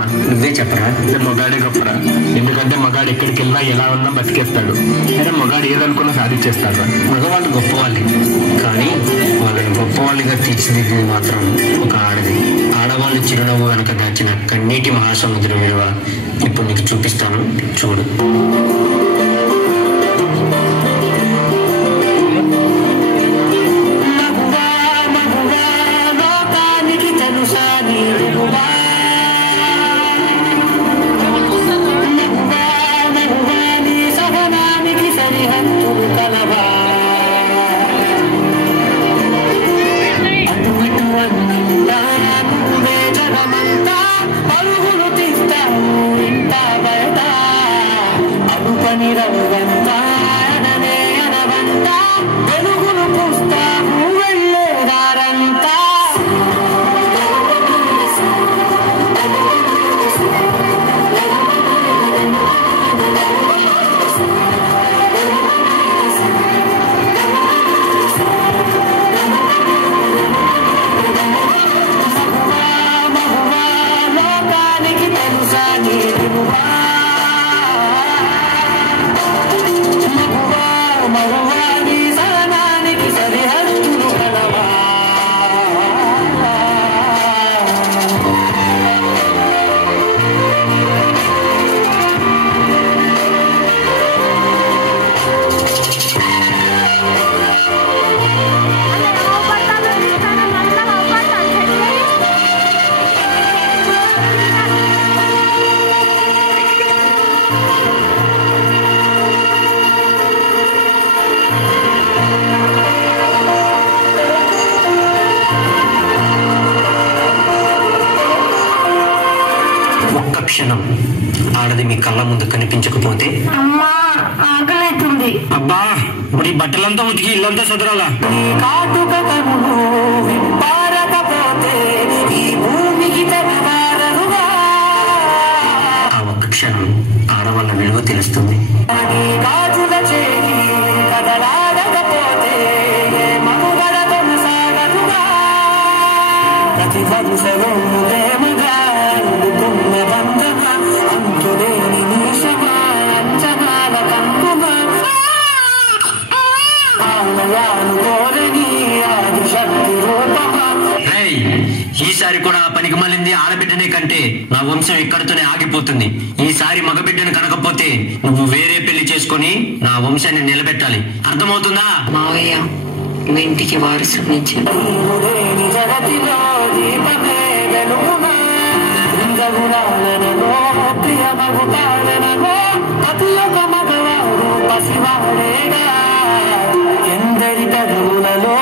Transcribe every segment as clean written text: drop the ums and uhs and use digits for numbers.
నువ్వే చెప్పరా. మగాడే గొప్పరా, ఎందుకంటే మగాడు ఎక్కడికి వెళ్ళినా ఎలా ఉన్నా బతికేస్తాడు. అయినా మగాడు ఏదనుకున్నా సాధించేస్తాడు. మగవాళ్ళు గొప్పవాళ్ళే, కానీ వాళ్ళని గొప్పవాళ్ళుగా తీర్చిదిద్దింది మాత్రం ఒక ఆడది. ఆడవాళ్ళు చిరునవ్వు వెనక దాచిన కన్నీటి మహాసముద్రం విలువ ఇప్పుడు నీకు చూపిస్తాను, చూడు. క్షణం ఆడది మీ కళ్ళ ముందు కనిపించకపోతే ఆకలైతుంది. అబ్బా, ఇప్పుడు ఈ బట్టలంతా ఉతికి ఇల్లంతా సదరాలా? ఆ ఒక్క క్షణం ఆడవాళ్ళ విలువ తెలుస్తుంది. ఈసారి కూడా పనికి మళ్ళింది ఆడబిడ్డనే కంటే నా వంశం ఇక్కడితోనే ఆగిపోతుంది. ఈసారి మగబిడ్డను కనకపోతే నువ్వు వేరే పెళ్లి చేసుకుని నా వంశాన్ని నిలబెట్టాలి, అర్థమవుతుందా? మావయ్య, మీ ఇంటికి వారసుని ఎందరి తగులలో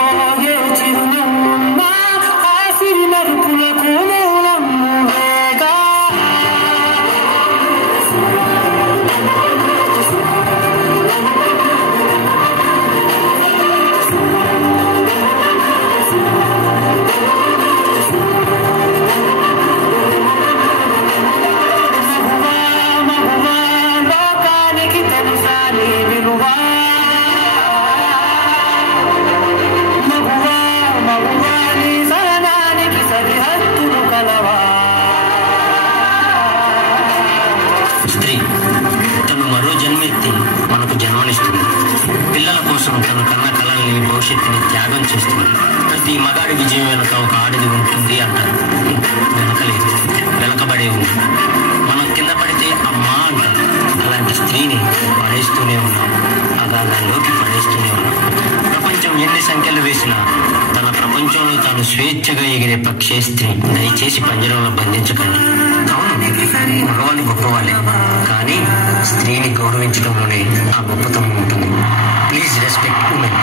స్త్రీ తను మరో జన్మెత్తి మనకు జన్మనిస్తుంది. పిల్లల కోసం తన కన్న కళల్ని, భవిష్యత్తుని త్యాగం చేస్తుంది. ప్రతి మగాడి విజయం వెనక ఒక ఆడది ఉంటుంది అంటారు. వెనకలేదు, వెనకబడే ఉంది. మనం కింద పడితే అమ్మా అంటారు. అలాంటి స్త్రీని పడేస్తూనే ఉన్నాం, అగాధాల్లోకి పడేస్తూనే ఉన్నాం. ప్రపంచం ఎన్ని సంఖ్యలు వేసినా తన ప్రపంచంలో తాను స్వేచ్ఛగా ఎగిరే పక్షే స్త్రీ. దయచేసి పంజరంలో బంధించకండి. అవును, మగవాళ్ళు గొప్పవాళ్ళే, కానీ స్త్రీని గౌరవించడంలోనే ఆ గొప్పతనం ఉంటుంది. Please respect women.